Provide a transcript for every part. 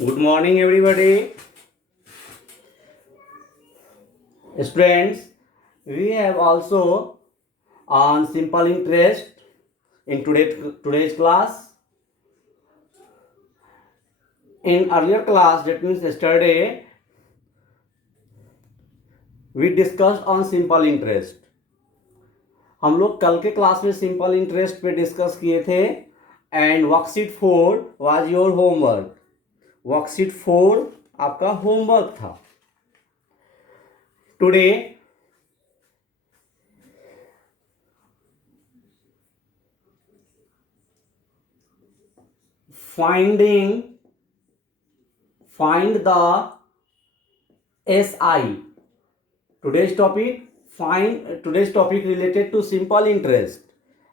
Good morning, everybody. Students, we have also on simple interest in today's class. In earlier class, that means yesterday, we discussed on simple interest. हम लोग कल के class में simple interest पे discuss किए थे and worksheet 4 was your homework. Worksheet 4 आपका homework था. Today find the SI. Today's topic related to simple interest.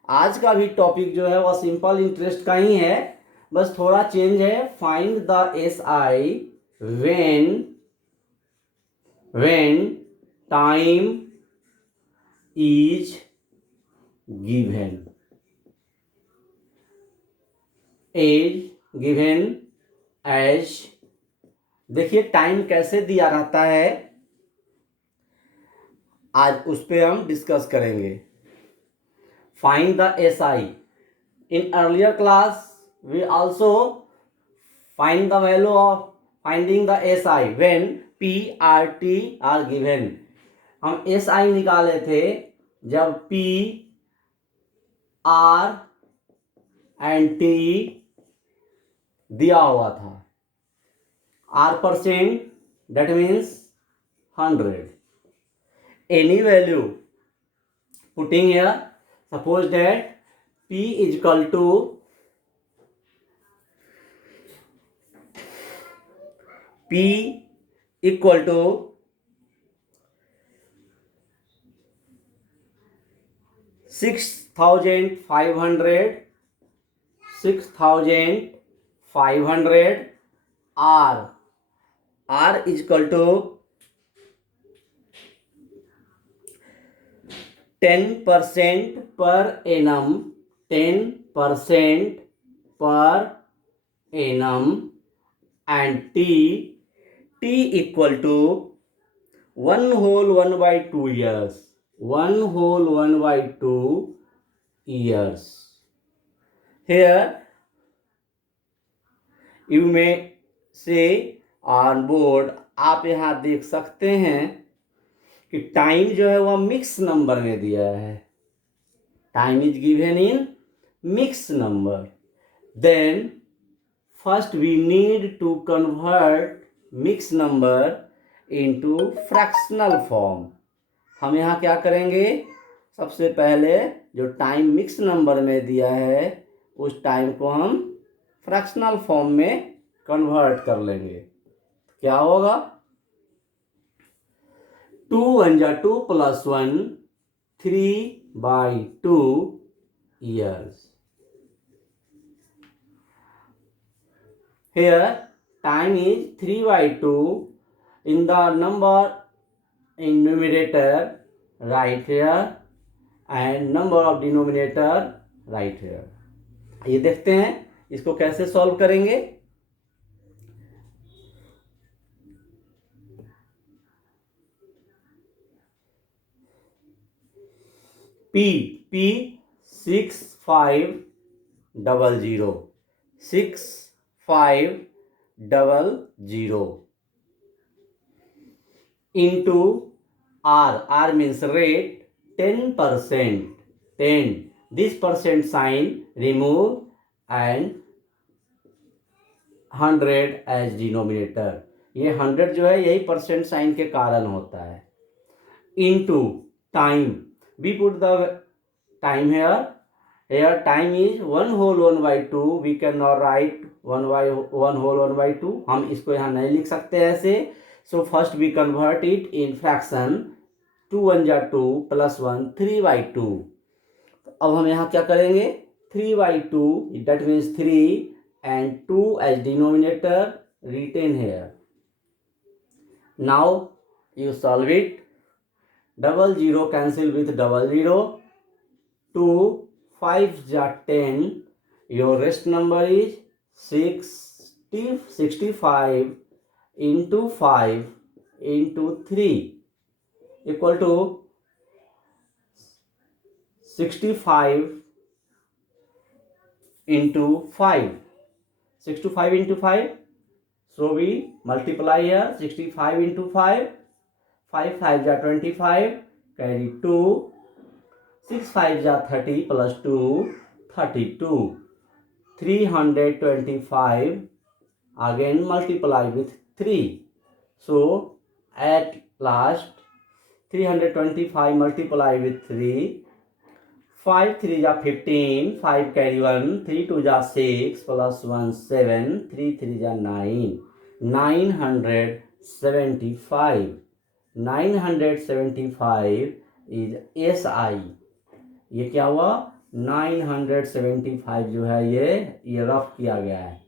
आज का भी टॉपिक जो है वह सिंपल इंटरेस्ट का ही है, बस थोड़ा चेंज है. Find the SI when time is given. as देखिए टाइम कैसे दिया रहता है, आज उस पर हम डिस्कस करेंगे. Find the SI. In earlier class we also find the value of finding the SI when P R T are given. हम SI निकाले थे जब P R एंड T दिया हुआ था. R%, that means 100. Any value putting here, suppose that P is equal to 6,500 R is equal to 10% per annum, 10% per annum, and T equal to 1 whole 1 by 2 years. 1 whole 1 by 2 years. Here you may say on board आप यहाँ देख सकते हैं कि time जो है वह mix number में दिया है. Time is given in mix number. Then first we need to convert mix number into fractional form. हम यहाँ क्या करेंगे, सबसे पहले जो टाइम मिक्स नंबर में दिया है उस टाइम को हम फ्रैक्शनल फॉर्म में कन्वर्ट कर लेंगे. क्या होगा, 2 1 जा 2 plus 1 3 by 2 years. Here time is 3 by 2. In the number in numerator right here and number of denominator right here. ये देखते हैं इसको कैसे सॉल्व करेंगे. P 6500 6500 into R means rate 10%. 10 this percent sign remove and 100 as denominator. ये 100 जो है यही परसेंट साइन के कारण होता है. into time, we put the time here. Here time is 1 whole 1 by 2. We cannot write 1 whole 1 by 2. हम इसको यहाँ नहीं लिख सकते ऐसे. So first we convert it in fraction. 2 1 जा 2 plus 1 3 by 2. अब हम यहाँ क्या करेंगे, 3 by 2 that means 3 and 2 as denominator written here. Now you solve it. 00 cancel with 00. 2 5 ja 10. Your rest number is 6 65 into 5 into 3 equal to 65 into 5. 65 into 5. So we multiply here 65 into 5. 5 5 are 25. Carry 2. 6 5 are 30 plus 2. 32. 325. Again multiply with 3. So at last 325 multiply with 3. 5 3 are 15. 5 carry 1. 3 2 are 6 plus 1 7. 3 3 are 9. 975. 975 is SI. ये क्या हुआ 975 जो है ये rough किया गया है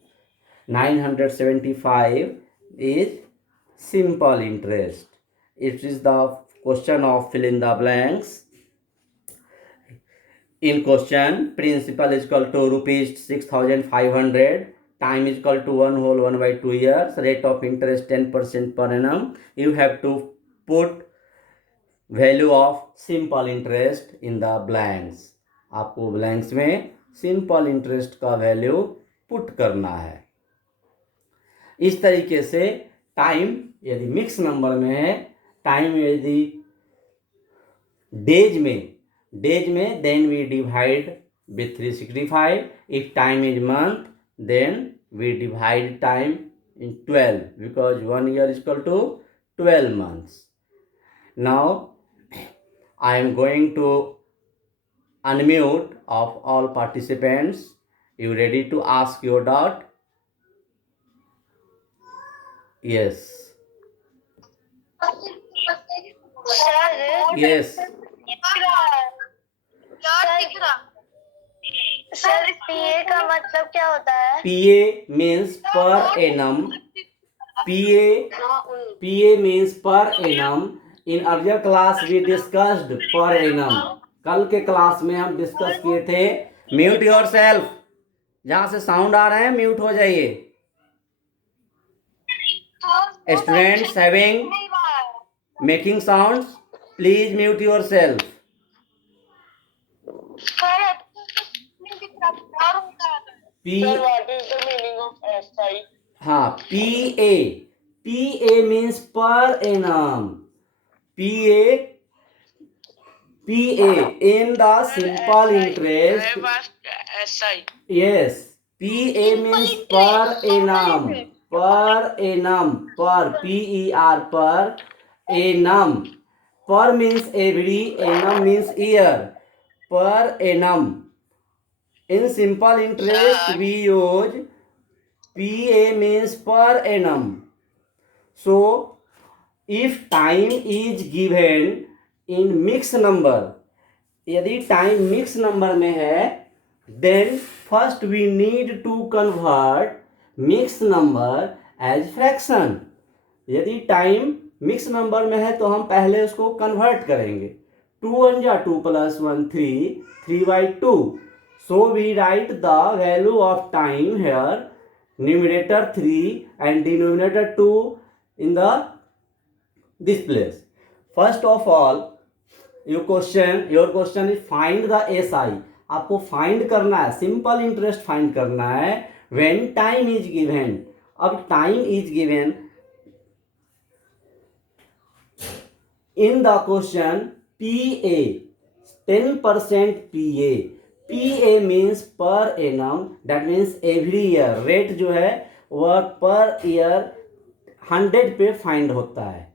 975 is simple interest. It is the question of fill in the blanks. In question, principal is equal to rupees 6,500. Time is equal to 1 whole 1 by 2 years. Rate of interest 10% per annum. You have to put value of simple interest in the blanks. आपको blanks में simple interest का value put करना है. इस तरीके से time यदि mix number में है, टाइम यदि डेज में then we divide with 365. If time is month, then we divide time in 12 because 1 year is equal to 12 months. Now I am going to unmute of all participants. You ready to ask your doubt? Yes. Yes. Sir PA का मतलब क्या होता है? PA means per annum. PA means per annum. In earlier class we discussed per annum. कल के class में हम discuss किए थे. Mute yourself. जहां से साउंड आ रहे हैं म्यूट हो जाइए. Students having making sounds, please mute yourself. हाँ PA means per annum. PA in the simple interest. Yes, PA means per annum. Per annum. Per means every, annum means year. Per annum. In simple interest we use PA means per annum. So if time is given in mixed number, यदि time mix number में है, then first we need to convert mix number as fraction. यदि time mix number में है तो हम पहले उसको कन्वर्ट करेंगे. 2 1 जा 2 plus 1 3 by 2. So we write the value of time here, numerator 3 and denominator 2 in this place. First of all, your question is find the SI. आपको फाइंड करना है, सिंपल इंटरेस्ट फाइंड करना है when time is given. अब time is given in the question PA 10% PA means per annum, that means every year. Rate जो है वह per year 100 पे फाइंड होता है.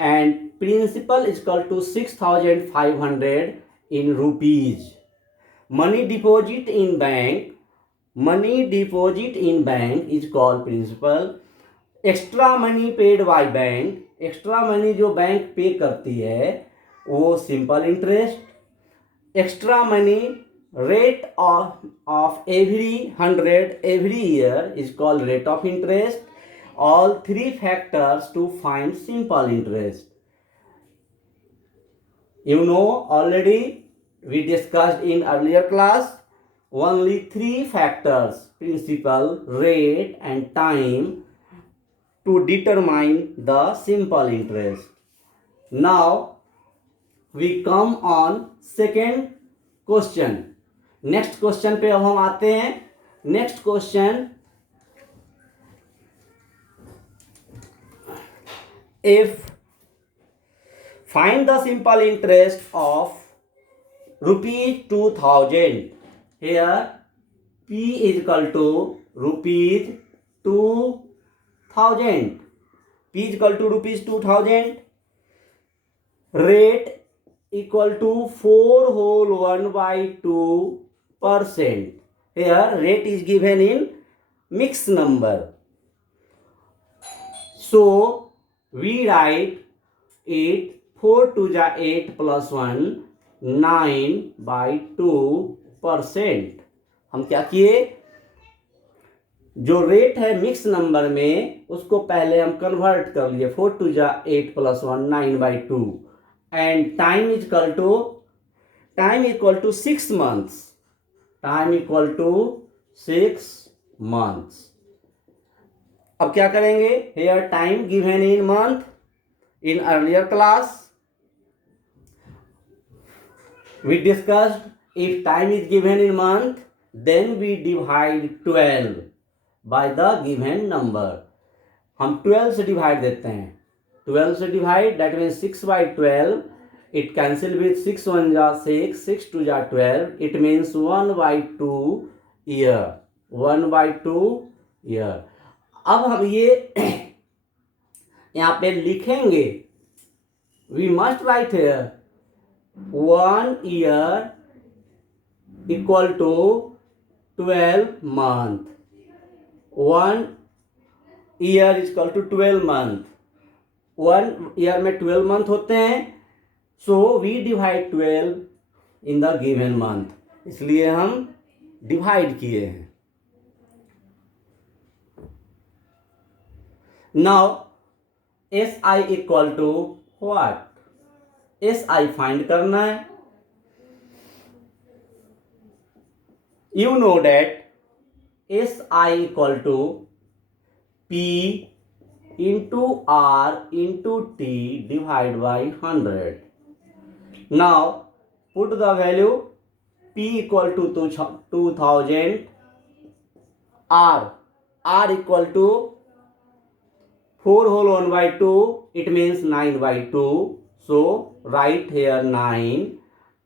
And principal is equal to 6,500 in rupees. Money deposit in bank is called principal. Extra money paid by bank, extra money जो bank पे करती है वो simple interest. Extra money rate of every 100 every year is called rate of interest. All three factors to find simple interest. You know already, we discussed in earlier class. only three factors: principal, rate, and time to determine the simple interest. Now we come on second question. Next question पे अब हम आते हैं. Next question, if find the simple interest of rupees 2000, here P is equal to rupees 2000, P is equal to rupees 2000, rate equal to 4 whole 1 by 2%. Here rate is given in mixed number, so we write it 4 to the 8 plus 1 9 by 2%. हम क्या किए, जो rate है mix number में उसको पहले हम convert कर लिए, 4 to the 8 plus 1 9 by 2, and time is equal to 6 months. Time equal to 6 months. अब क्या करेंगे, here time given in month. In earlier class we discussed, if time is given in month, then we divide 12 by the given number. हम 12 से divide देते हैं, 12 से divide, that means 6 by 12, it cancel with 6 1 जा 6, 6 2 जा 12, it means 1 by 2 year, 1 by 2 year. अब हम ये यहाँ पे लिखेंगे, we must write here 1 year equal to 12 month. 1 year is equal to 12 month. 1 year में 12 month होते हैं, so we divide 12 in the given month. इसलिए हम डिवाइड किए हैं. Now SI equal to what? SI find करना है. You know that SI equal to P into R into T divided by 100. Now put the value P equal to 2000, R equal to 4 whole 1 by 2, it means 9 by 2, so write here 9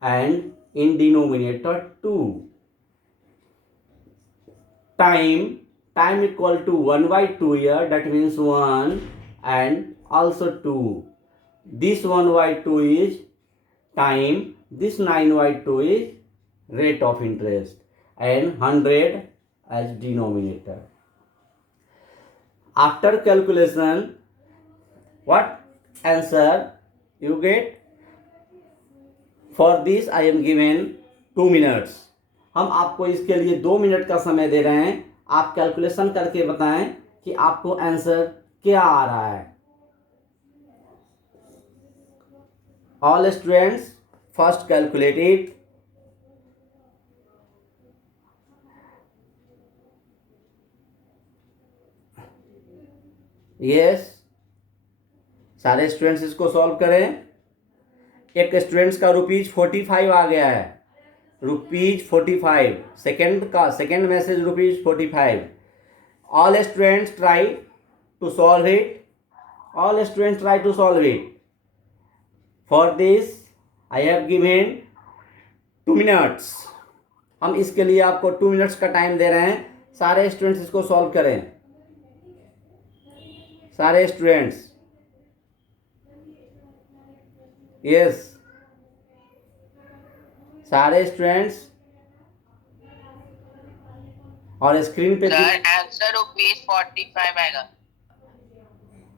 and in denominator 2. Time equal to 1 by 2 here, that means 1 and also 2. This 1 by 2 is time, this 9 by 2 is rate of interest, and 100 as denominator. After calculation, what answer you get? For this I am given 2 minutes. हम आपको इसके लिए 2 minute का समय दे रहे हैं. आप calculation करके बताएं कि आपको आंसर क्या आ रहा है. All students first calculate it. Yes, सारे स्टूडेंट्स इसको सॉल्व करें. एक स्टूडेंट्स का ₹45 आ गया है, ₹45. Second message ₹45. All students try to solve it. For this I have given 2 minutes. हम इसके लिए आपको 2 मिनट्स का टाइम दे रहे हैं. सारे स्टूडेंट्स इसको सॉल्व करें. सारे स्टूडेंट्स, यस, सारे स्टूडेंट्स. और स्क्रीन पे आंसर ₹45 आएगा.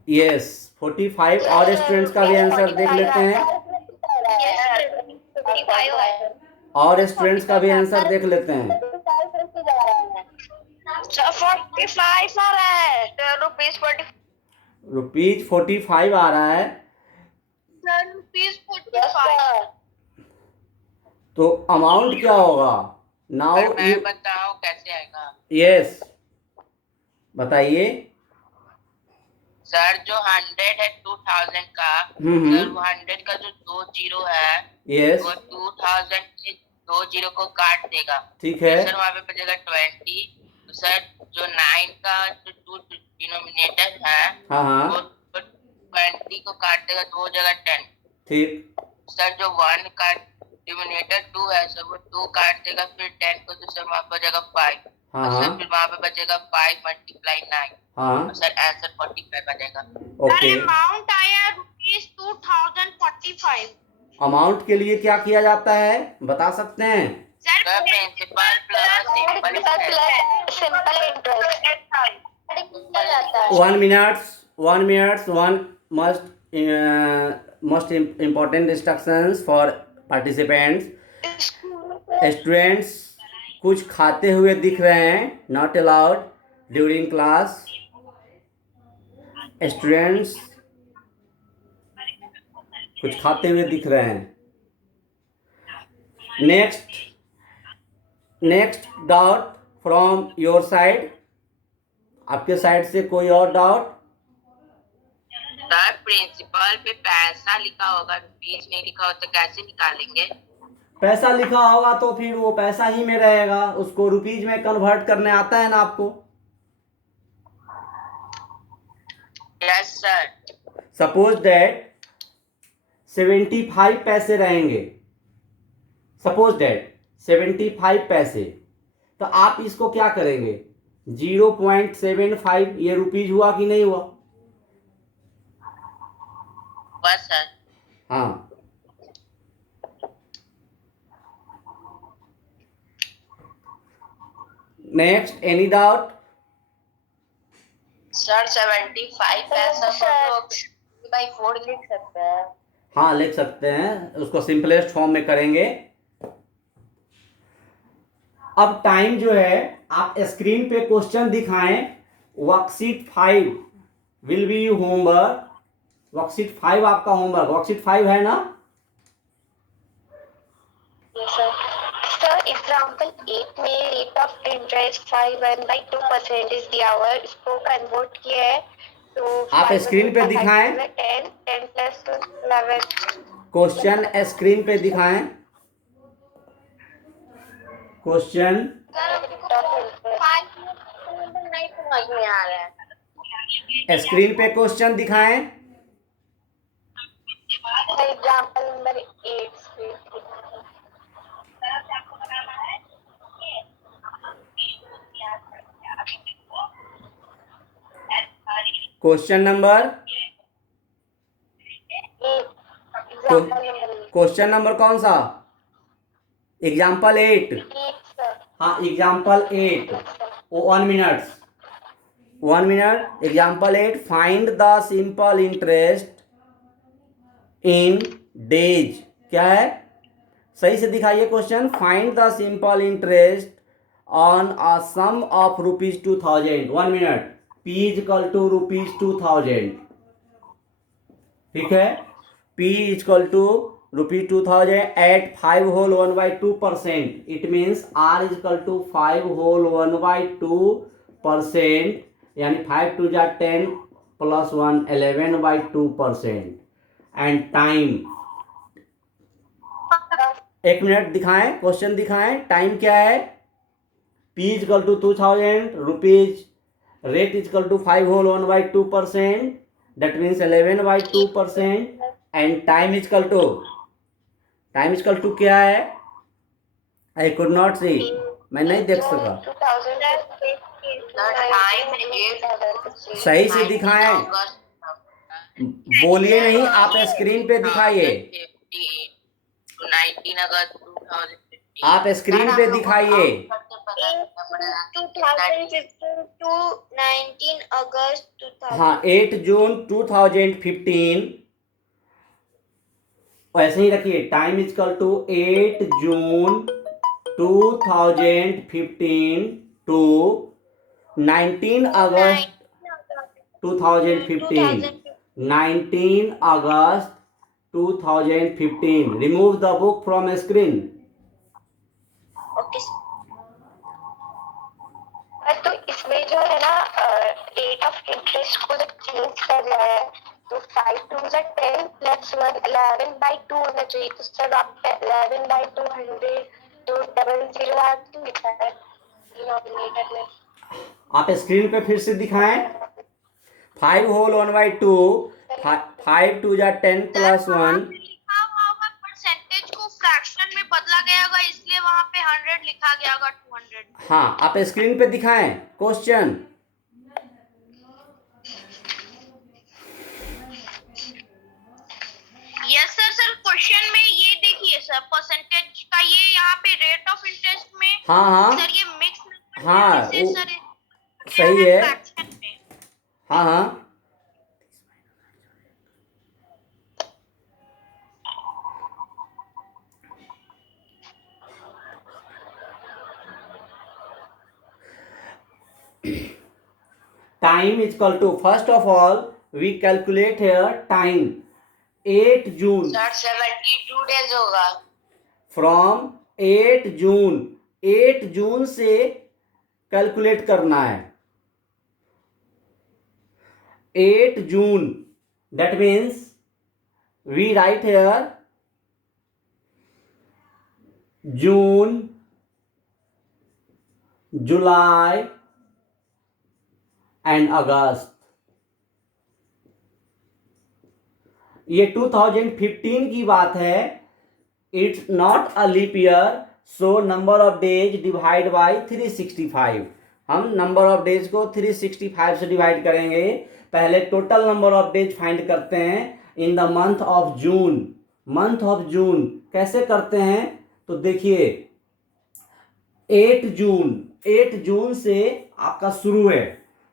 यस, 45. और स्टूडेंट्स का भी आंसर देख लेते हैं. और स्टूडेंट्स का भी आंसर देख लेते हैं. ₹45 आ रहा है. ₹45 आ रहा है. ₹45. तो अमाउंट क्या होगा? नाउ पर मैं यू, बताऊं कैसे आएगा। यस बताइए। सर जो 100 है 2000 का, सर वो 100 का जो 2 जीरो है यस वो 2000 से 2 जीरो को काट देगा। ठीक फिर है। सर वहां पे बचेगा 20। तो सर जो 9 का जो 2 डिनोमिनेटर है हाँ हाँ वो 20 को काट देगा तो हो जाएगा 10। ठीक। सर जो 1 का डिनोमिनेटर 2 है सर वो 2 काट देगा फिर 10 को, तो सर वहां पर बचेगा 5। हाँ और सर हाँ फिर वहां पे बचेगा 5 मल्टीप्लाई 9 हाँ और सर आंसर 45 बचेगा। ओके। अमाउंट आया ₹2045। अमाउंट के लिए क्या किया जाता है बता सकते हैं? Sir principal plus simple interest. 1 minute, 1 most important instructions for participants. Students कुछ खाते हुए दिख रहे हैं, not allowed during class. Students कुछ खाते हुए दिख रहे हैं। Next doubt from your side, आपके साइड से कोई और डाउट? सर प्रिंसिपल पे पैसा लिखा होगा, फीस नहीं लिखा होता, कैसे निकालेंगे? पैसा लिखा होगा तो फिर वो पैसा ही में रहेगा, उसको रुपीज में कन्वर्ट करने आता है ना आपको? Yes sir. सपोज दैट 75 पैसे रहेंगे, सपोज दैट 75 पैसे, तो आप इसको क्या करेंगे? 0.75 ये रुपीज हुआ कि नहीं हुआ? बस सर। हाँ। Next any doubt? सर 75 पैसा को बाई 4 लिख सकते हैं। हाँ लिख सकते हैं, उसको सिंपलेस्ट फॉर्म में करेंगे। अब टाइम जो है, आप स्क्रीन पे क्वेश्चन दिखाएं। Worksheet 5 will be homework. Worksheet 5 आपका होमवर्क, वर्कशीट 5 है ना? सर एग्जाम्पल 8 में रेट ऑफ इंटरेस्ट 5 इज दिया हुआ है, इसको कन्वर्ट किया है तो आप स्क्रीन पे दिखाएं, 10 प्लस 11। क्वेश्चन स्क्रीन पे दिखाएं, क्वेश्चन नहीं समझ में आ रहा है। स्क्रीन पे क्वेश्चन दिखाएं। Example number 8 question number, question number कौन सा? एग्जाम्पल 8। हाँ example 8। 1 minute, 1 minute. Example 8, find the simple interest in days. क्या है? सही से दिखाइए क्वेश्चन। Find the simple interest on a sum of ₹2000। 1 minute. P is equal to ₹2000। ठीक है, P is equal to ₹2000 at 5 whole 1/2%। It means R is equal to 5 whole 1/2%, यानी 5 2 जा 10 प्लस 1 11/2%। एंड टाइम, 1 मिनट दिखाएं, क्वेश्चन दिखाएं। Time क्या है? P is equal to 2000 rupees, rate is equal to 5 whole 1/2%, that means 11/2%। And time is equal to क्या है? I could not सी, मैं नहीं देख सका। सही से दिखाएं, बोलिए नहीं, आप स्क्रीन पे दिखाइए। 19 अगस्त 2015। आप स्क्रीन पे दिखाइए। 2015 to 19 अगस्त 2000। हाँ 8 जून 2015, ऐसे ही रखिए। Time is equal to 8 June 2015 to 19 अगस्त 2015। 19 अगस्त 2015। Remove the book from screen. Okay of interest को जब चेंज कर रहा है तो 5 2 10 प्लस 1 11/2 होना चाहिए। तो सर आपका 11/2 100 तो 00 आ क्यों लिखा है डिनोमिनेटर में? आप स्क्रीन पे फिर से दिखाएं। 5 होल 1/2, 5 2 जा 10 प्लस 1। लिखा हुआ होगा परसेंटेज को फ्रैक्शन में बदला गया होगा, इसलिए वहां पे 100 लिखा गया होगा 200। हाँ, आप स्क्रीन पे दिखाएं question. Yes sir. Sir question में ये देखिए सर, परसेंटेज का ये यहाँ पे रेट ऑफ इंटरेस्ट में हाँ हाँ सर ये मिक्स हाँ, से वो सर सही है। फ्रैक्शन में। हाँ हाँ, time is equal to, first of all we calculate here time 8 June sir 72 days होगा। from 8 June, 8 जून से कैलकुलेट करना है। 8 जून, that means we write here June, July and August। ये 2015 की बात है। It's not a leap year, so number of days divide by 365। हम नंबर ऑफ डेज को 365 से डिवाइड करेंगे। पहले total number of days find करते हैं इन the month of June. Month of जून कैसे करते हैं तो देखिए, 8 जून, 8 जून से आपका शुरू है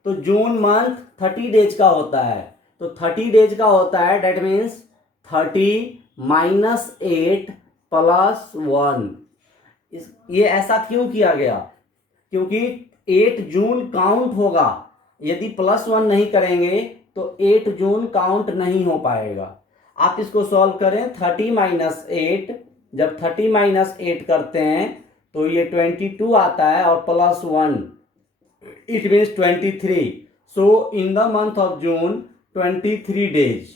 तो जून मंथ 30 डेज का होता है। तो 30 डेज का होता है, डेट मीन्स 30 माइनस 8 प्लस 1। ये ऐसा क्यों किया गया? क्योंकि 8 जून काउंट होगा, यदि प्लस 1 नहीं करेंगे तो 8 जून काउंट नहीं हो पाएगा। आप इसको सॉल्व करें, 30 माइनस 8, जब 30 माइनस 8 करते हैं तो ये 22 आता है और plus 1, it means 23। So in the month of June 23 days,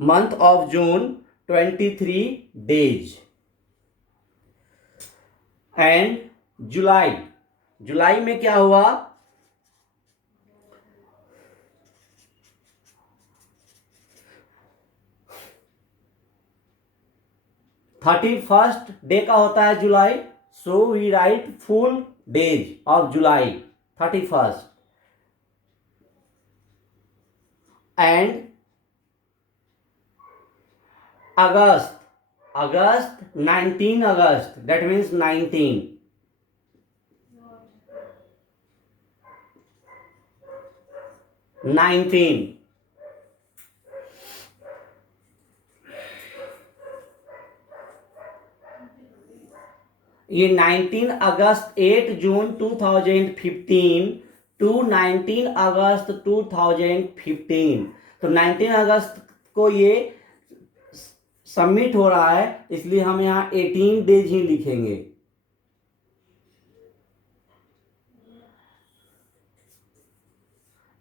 month of June 23 days. And July, जुलाई में क्या हुआ? 31st डे का होता है जुलाई, so we write full days of July 31st। And August, August 19 August, that means 19। ये 19 अगस्त, 8 जून 2015 टू 19 अगस्त 2015। तो 19 अगस्त को ये सबमिट हो रहा है, इसलिए हम यहाँ 18 डेज ही लिखेंगे।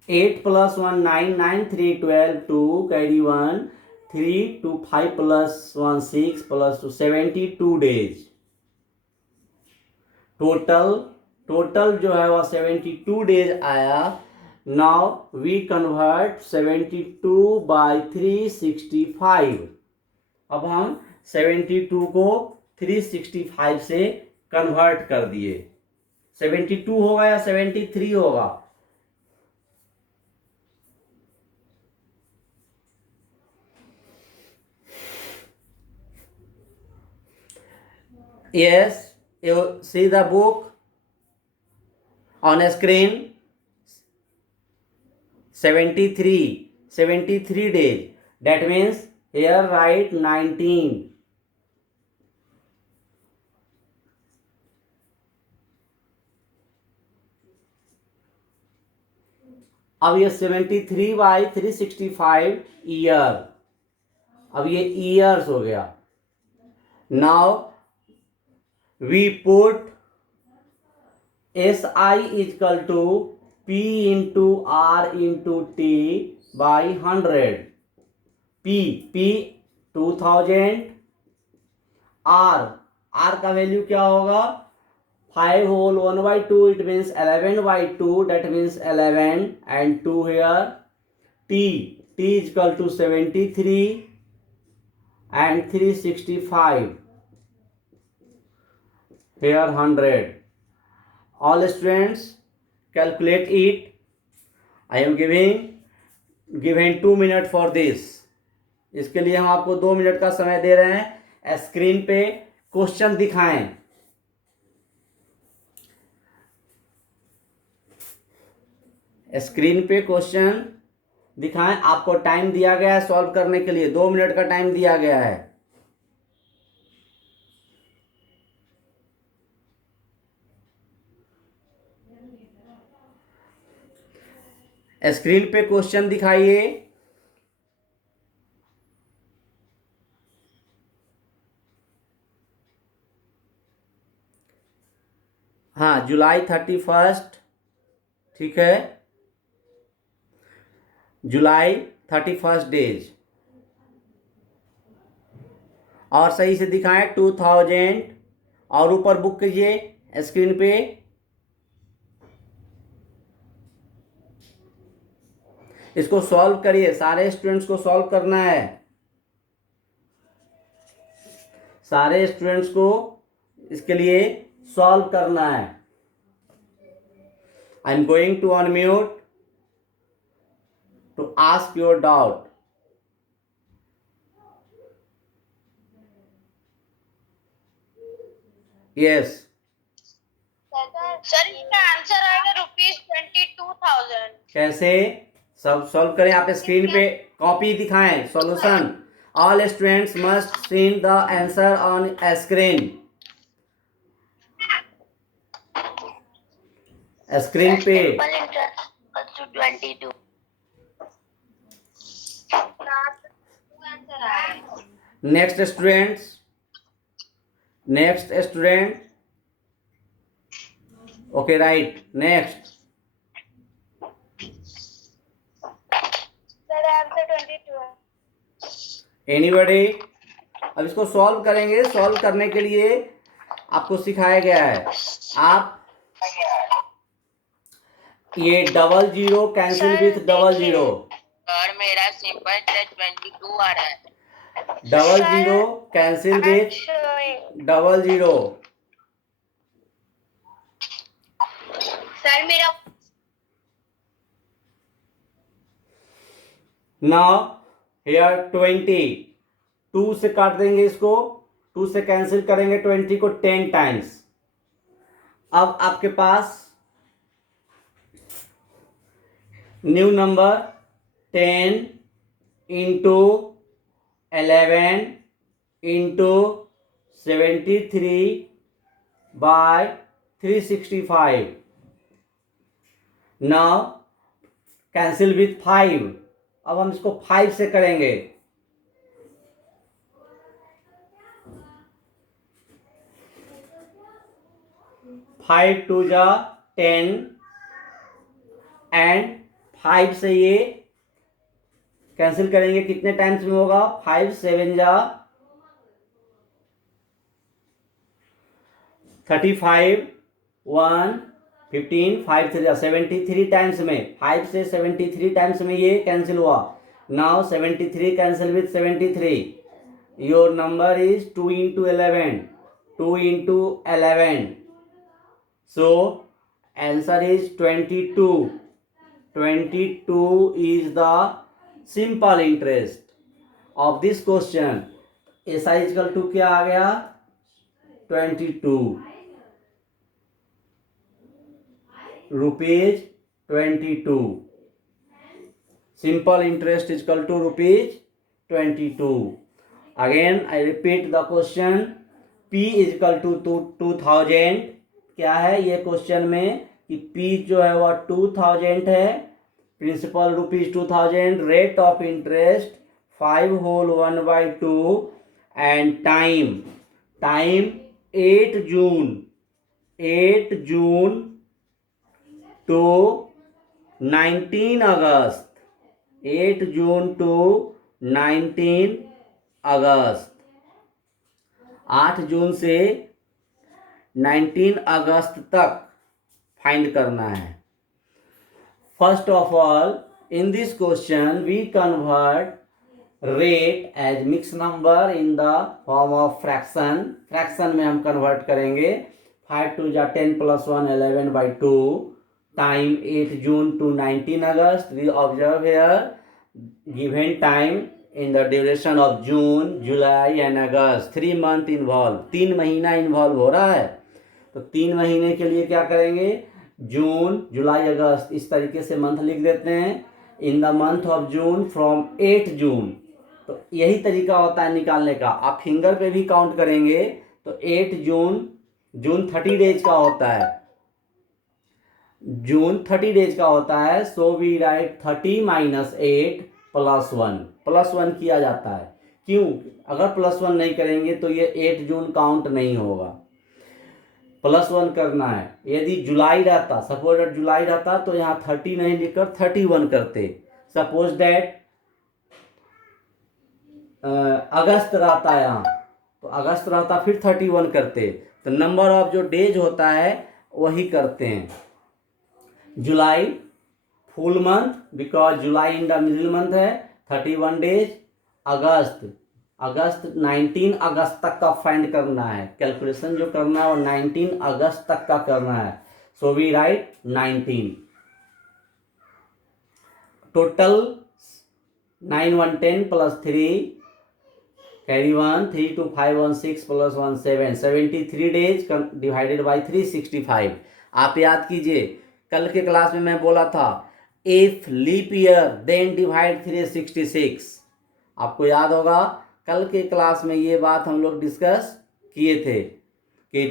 Eight plus 1 9, 9 3 12, 2 carry 1 3 2 5 plus 1 6 plus 2 72 days. Total जो है वह 72 डेज आया। Now we convert 72 by 365। अब हम 72 को 365 से कन्वर्ट कर दिए। 72 होगा या 73 होगा? Yes, you see the book on a screen. 73 days. That means here write 19. अब ये 73 बाई 365 ईयर, अब ये ईयर्स हो गया। Now we put SI is equal to P into R into T by 100. P 2000, R का वैल्यू क्या होगा? 5 whole 1 by 2, it means 11 by 2, that means 11 and 2 here. T is equal to 73 and 365, here 100. All students calculate it. I am given 2 minutes for this. इसके लिए हम आपको 2 minute का समय दे रहे हैं. स्क्रीन पे क्वेश्चन दिखाएं. स्क्रीन पे क्वेश्चन दिखाएं. आपको टाइम दिया गया है सॉल्व करने के लिए, 2 मिनट का टाइम दिया गया है. स्क्रीन पे क्वेश्चन दिखाइए. हाँ, जुलाई 31, ठीक है, जुलाई 31 डेज. और सही से दिखाएं 2000 और ऊपर बुक कीजिए स्क्रीन पे. इसको सॉल्व करिए, सारे स्टूडेंट्स को सॉल्व करना है. सारे स्टूडेंट्स को इसके लिए सॉल्व करना है. I am going to unmute to ask your doubt. Yes. Sir इसका आंसर आएगा ₹22,000. कैसे? सब सॉल्व करें. आप स्क्रीन पे कॉपी दिखाएं solution. All students must seen the answer on screen. Screen पे Simple interest to 22. Next student. Okay, right. Next. Sir answer 22 है. एनीबॉडी? अब इसको सॉल्व करेंगे. सॉल्व करने के लिए आपको सिखाया गया है. आप ये 00 कैंसिल विथ 00. और मेरा सिंपल 22 आ रहा है. 00 कैंसिल विथ 00. सर मेरा नाउ हियर 20. 2 से काट देंगे इसको. 2 से कैंसिल करेंगे 20 को 10 टाइम्स. अब आपके पास new number 10 into 11 into 73 by 365. Now cancel with 5. अब हम इसको 5 से करेंगे. फाइव 2 जा 10 एंड 5 से ये कैंसिल करेंगे. कितने टाइम्स में होगा? 5 7 जा 35 1 15 5 3 जा 73 टाइम्स में. 5 से 73 टाइम्स में ये कैंसिल हुआ. Now 73 cancel with 73. Your number is 2 into 11. 2 into 11. So answer is 22. 22 is the simple interest of this question. SI is equal to क्या आ गया? 22 rupees 22. Simple interest is equal to rupees 22. Again I repeat the question. P is equal to 2000. क्या है ये question में कि P जो है वह 2000 है. Principal rupees 2000. Rate of interest 5 whole 1 by 2 and time 8 June to 19 अगस्त, 8 जून टू 19 अगस्त, 8 जून से 19 अगस्त तक फाइंड करना है. First of all, in this question we convert rate as mixed number in the form of fraction. Fraction में हम कन्वर्ट करेंगे. 5 2 जा 10 plus 1 11/2 time 8 June to 19 August. We observe here given time in the duration of June, July and August. 3 month involved. 3 महीना involve हो रहा है. तो 3 महीने के लिए क्या करेंगे? जून, जुलाई, अगस्त, इस तरीके से मंथ लिख देते हैं. इन the month of June from 8 जून. तो यही तरीका होता है निकालने का. आप फिंगर पे भी काउंट करेंगे तो 8 जून, जून 30 डेज का होता है. जून 30 डेज का होता है. So we write 30 minus 8 plus 1. Plus 1 किया जाता है. क्यों? अगर प्लस 1 नहीं करेंगे तो ये 8 जून काउंट नहीं होगा. प्लस 1 करना है. यदि जुलाई रहता, सपोज दैट जुलाई रहता तो यहाँ 30 नहीं लिखकर 31 करते. सपोज दैट अगस्त रहता यहाँ तो अगस्त रहता फिर 31 करते. तो नंबर ऑफ जो डेज होता है वही करते हैं. July full month because July in the middle month है, 31 डेज. अगस्त 19 अगस्त तक का फाइंड करना है. कैलकुलेशन जो करना है वो 19 अगस्त तक का करना है. So we write 19. Total 9 1 10 plus 3 carry 1 3 2 5 1 6 plus 1 7 73 days divided by 365. आप याद कीजिए कल के क्लास में मैं बोला था if leap year then divide 366. आपको याद होगा कल के क्लास में ये बात हम लोग डिस्कस किए थे कि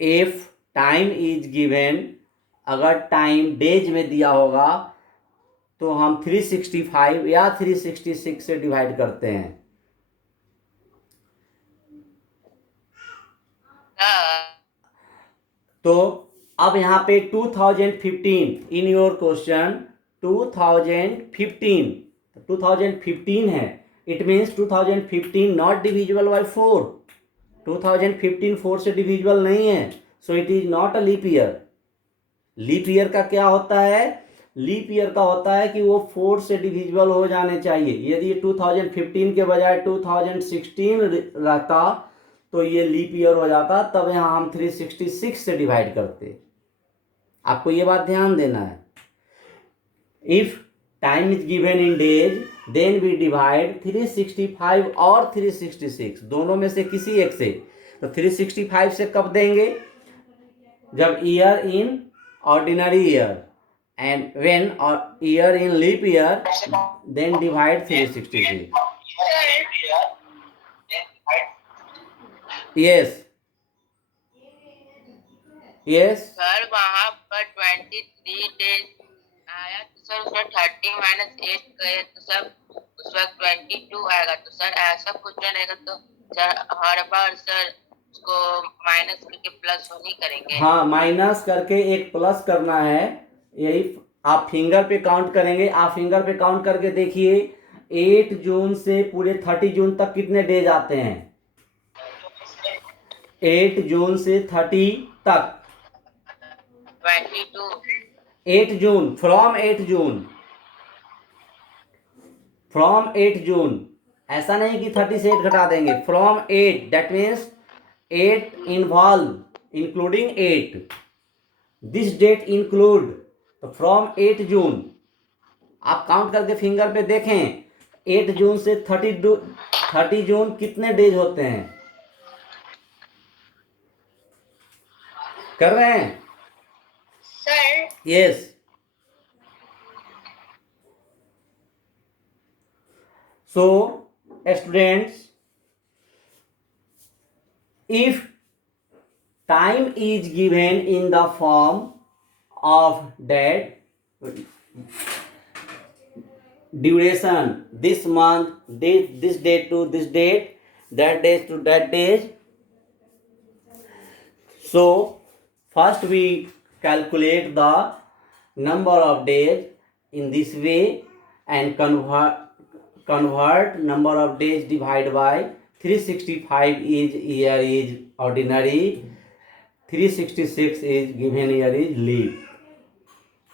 इफ टाइम इज गिवन, अगर टाइम डेज में दिया होगा तो हम 365 या 366 से डिवाइड करते हैं. तो अब यहाँ पे 2015 इन योर क्वेश्चन 2015 है. It means 2015 not divisible by 4. 2015 4 से डिविजिबल नहीं है. So it is not a leap year. Leap year का क्या होता है? लीप ईयर का होता है कि वो 4 से डिविजिबल हो जाने चाहिए. यदि ये 2015 के बजाय 2016 रहता तो ये लीप ईयर हो जाता. तब यहाँ हम 366 से डिवाइड करते. आपको ये बात ध्यान देना है. If time is given in days then we divide 365 और 366 दोनों में से किसी एक से. तो 365 से कब देंगे? जब year in ordinary year and when year in leap year then divide 366. Yes sir वहाँ पर 23 डेज आया तो सर उसमें 30 माइनस 8 गए तो सर उस वक्त 22 आएगा. तो सर ऐसा क्वेश्चन रहेगा तो सर हर बार सर उसको माइनस करके प्लस नहीं करेंगे. हाँ, माइनस करके एक प्लस करना है. यही आप फिंगर पे काउंट करेंगे. आप फिंगर पे काउंट करके देखिए 8 जून से पूरे 30 जून तक कितने डेज आते हैं? 8 जून से 30 तक 22. 8 जून फ्रॉम 8 जून. ऐसा नहीं कि 30 से 8 घटा देंगे. From 8 that means 8 involve including 8. This date include. तो फ्रॉम 8 जून आप काउंट करके फिंगर पे देखें 8 जून से 30 जून कितने डेज होते हैं? कर रहे हैं? Sir, Yes. So, students, if time is given in the form of that duration, this month, this date to this date, that date to that date. So, first we calculate the number of days in this way and convert number of days divided by 365 is year is ordinary, 366 is given year is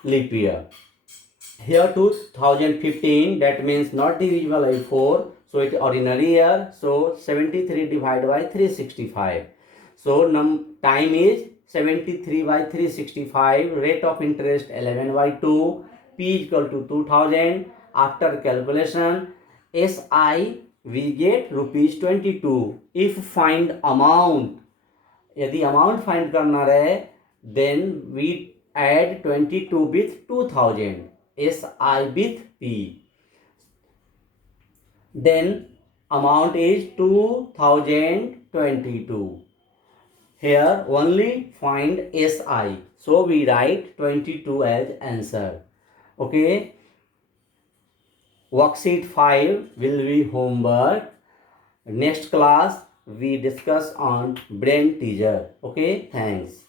leap year. Here 2015, that means not divisible by 4, so it ordinary year, so 73 divided by 365. So time is 73 by 365, rate of interest 11 by 2, P is equal to 2000. After calculation, SI we get rupees 22. If find amount, यदि amount find करना रहे, then we add 22 with 2000. SI with P. Then amount is 2022. Here only find SI. So we write 22 as answer. Okay. Worksheet 5 will be homework. Next class we discuss on brain teaser. Okay. Thanks.